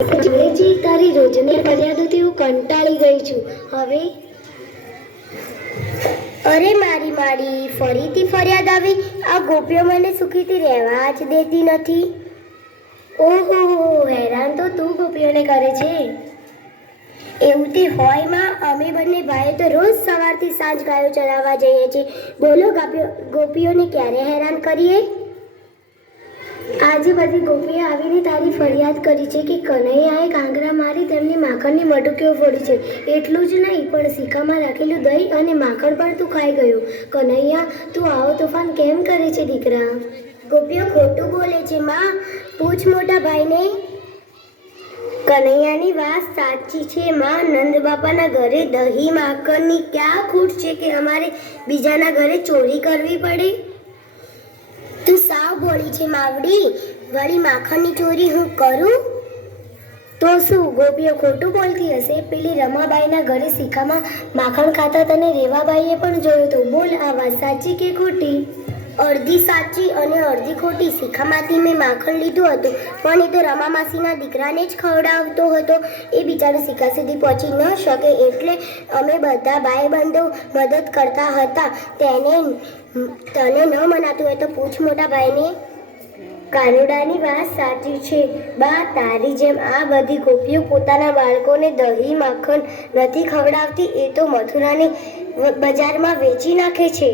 જોડેજી તારી રોજની ફરિયાદોથી હું કંટાળી ગઈ છું. હવે અરે મારી માડી, ફરીથી ફરિયાદ આવી? આ ગોપીઓ મને સુખીથી રહેવા જ દેતી નથી. ઓહો, હેરાન તો તું ગોપીઓને કરે છે. એવું તે હોય માં, અમે બંને ભાઈઓ તો રોજ સવારથી સાંજ ગાયો ચરાવવા જઈએ છીએ. બોલો ગોપીઓને ક્યારે હેરાન કરીએ? આજે બધી ગોપીઓ આવીને તારી ફરિયાદ કરી છે કે કનૈયાએ કાંગરા મારી તેમની માખણની મટકીઓ ફોડી છે. એટલું જ નહીં, પણ સિક્કામાં રાખેલું દહીં અને માખણ પણ તું ખાઈ ગયો. કનૈયા, તું આવો તોફાન કેમ કરે છે દીકરા? ગોપીઓ ખોટું બોલે છે માં, પૂછ મોટા ભાઈને. કનૈયાની વાત સાચી છે માં. નંદ બાપાના ઘરે દહીં માખણની ક્યાં ખૂટ છે કે અમારે બીજાના ઘરે ચોરી કરવી પડે? તું સાવ ભોળી છે માવડી. વળી માખણની ચોરી હું કરું? તો શું ગોપીઓ ખોટું બોલતી હશે? પેલી રમાબાઈના ઘરે સિક્કામાં માખણ ખાતા તને રેવાબાઈએ પણ જોયો તો. બોલ, આ વાત સાચી કે ખોટી? અડધી સાચી અને અડધી ખોટી. શિખામાંથી મેં માખણ લીધું હતું, પણ એ તો રમા માસીના દીકરાને જ ખવડાવતો હતો. એ બિચારો શિખા સુધી પહોંચી ન શકે, એટલે અમે બધા ભાઈબંધો મદદ કરતા હતા. તને ન મનાતું હોય તો પૂછ મોટા ભાઈને. કાનુડાની વાત સાચી છે બા. તારી જેમ આ બધી ગોપીઓ પોતાના બાળકોને દહીં માખણ નથી ખવડાવતી. એ તો મથુરાની બજારમાં વેચી નાખે છે.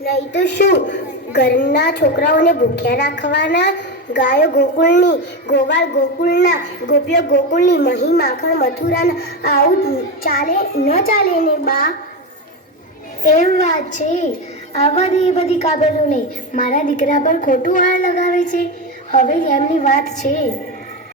નહીં તો શું, ઘરના છોકરાઓને ભૂખ્યા રાખવાના? ગાયો ગોકુળની, ગોવાળ ગોકુળના, ગોપીઓ ગોકુળની, મહી માખણ મથુરાના. આવું ચાલે ન ચાલે ને બા? એમ વાત છે. આવા દે એ બધી કાબરો નહીં. મારા દીકરા પર ખોટું આળ લગાવે છે. હવે એમની વાત છે.